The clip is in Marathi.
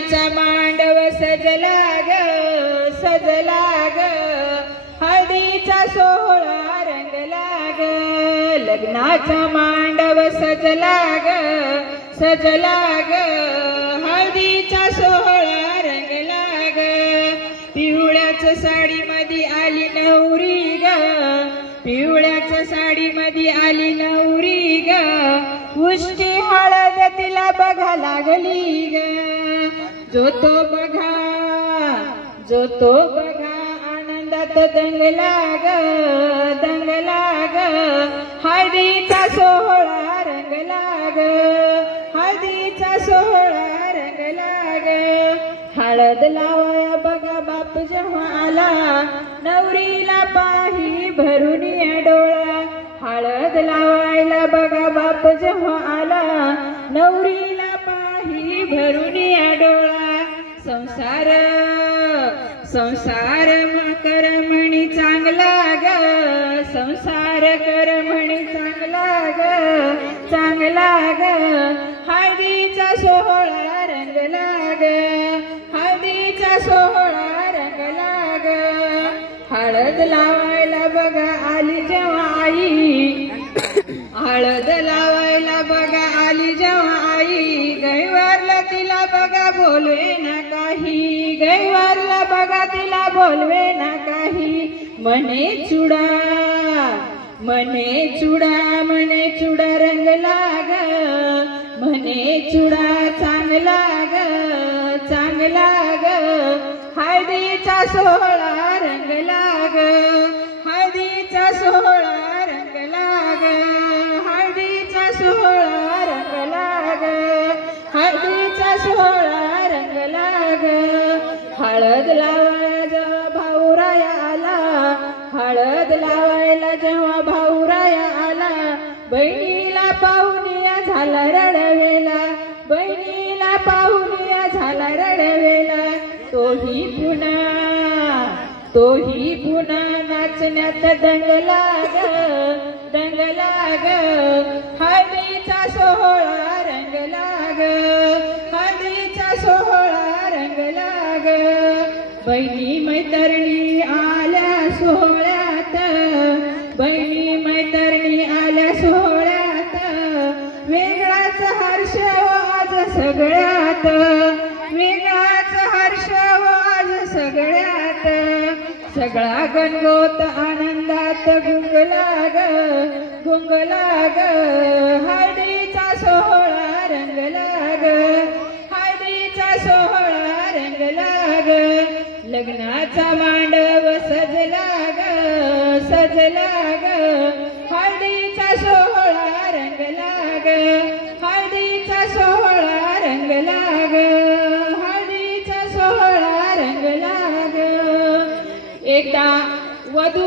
चा मांडव सजला ग सजला ग, हळदीचा सोहळा रंगला ग, लग्नाचा मांडव सजला ग सजला ग, हळदीचा सोहळा रंगला ग, पिवळ्याच साडी मध्ये आली नवरी ग, पिवळ्याच साडी मध्ये आली नवरी ग, उष्टी हळद तिला बघा लागली ग, जो तो बघा आनंदात दंगला ग दंगला ग, हळदीचा सोहळा रंगला ग, हळदीचा सोहळा रंगला ग, हळद लावाया बघा बाप जेव्हा आला, नवरीला पाही भरून डोळा, हळद लावायला बघा बाप जेव्हा आला, नवरीला पाही भरून डोळा, संसार संसार कर म्हणी चांगला ग, संसार कर म्हणी चांगला ग चांगला ग, हळदीचा सोहळा रंगला ग, हळदीचा सोहळा रंगला ग, हळद लावायला बघा आली जेव्हा आई, हळद लावायला बघा आली जेव्हा आई, गैवारला तिला बघा बोलवे ना काही, गैवारला बघा तिला बोलवे ना काही, म्हणे चुडा म्हणे चुडा म्हणे चुडा रंगला ग, म्हणे चुडा चांगला ग चांगला ग, हळदीचा सोहळा रंगला ग, हळदीचा सोहळा रंगला ग, हळदीचा सोहळा रंगला ग, हळदीचा सोहळा रंगला ग, हळद लावायला जेव्हा भाऊराया आला, हळद लावायला जेव्हा भाऊराया आला, बहिणीला पाहुनिया झाला रडवेला, बहिणीला पाहुनिया झाला रडवेला, तोही पुन्हा नाचण्यात दंगला ग दंगला ग, हळदीचा सोहळा रंगला ग, हळदीचा सोहळा रंगला ग, बहिणी मैत्रिणी आल्या सोहळ्यात, बहिणी मैत्रिणी आल्या सोहळ्यात, वेगळाच हर्ष आज सगळ्यात, वेगळाच हर्ष आज सगळ्यात, सगळा गणगोत आनंदात गुंगला ग गुंगला ग, हळदीचा सोहळा रंगला ग, हळदीचा सोहळा रंगला ग, लग्नाचा मांडव सजला ग सजला ग, हळदीचा सोहळा रंगला ग, हळदीचा सोहळा रंगला ग, हळदीचा सोहळा रंगला ग. एकदा वधू